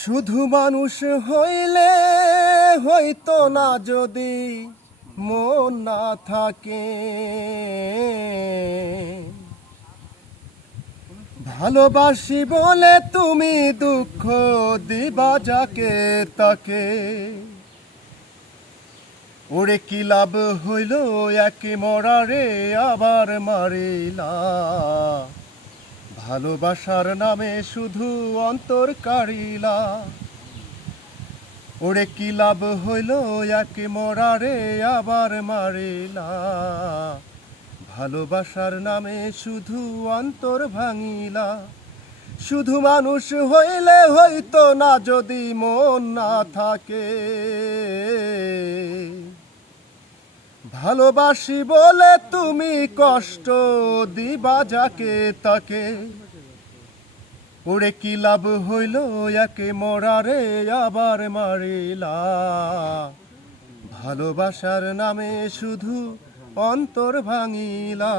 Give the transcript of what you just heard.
শুধু মানুষ হইলে হইতো না যদি মন না থাকে। ভালোবাসি বলে তুমি দুঃখ দিবা যাকে তাকে। ওরে কি লাভ হইল একে মরারে আবার মারিলা। ভালোবাসার নামে শুধু অন্তর কাড়িলা। ওরে কি লাভ হইল একে মরারে আবার মারিলা। ভালোবাসার নামে শুধু অন্তর ভাঙিলা। শুধু মানুষ হইলে হইতো না যদি মন না থাকে। ভালোবাসি বলে তুমি কষ্ট দিবা যাকে তাকে। ওরে কি লাভ হইল একে মরারে আবার মারিলা। ভালোবাসার নামে শুধু অন্তর ভাঙিলা।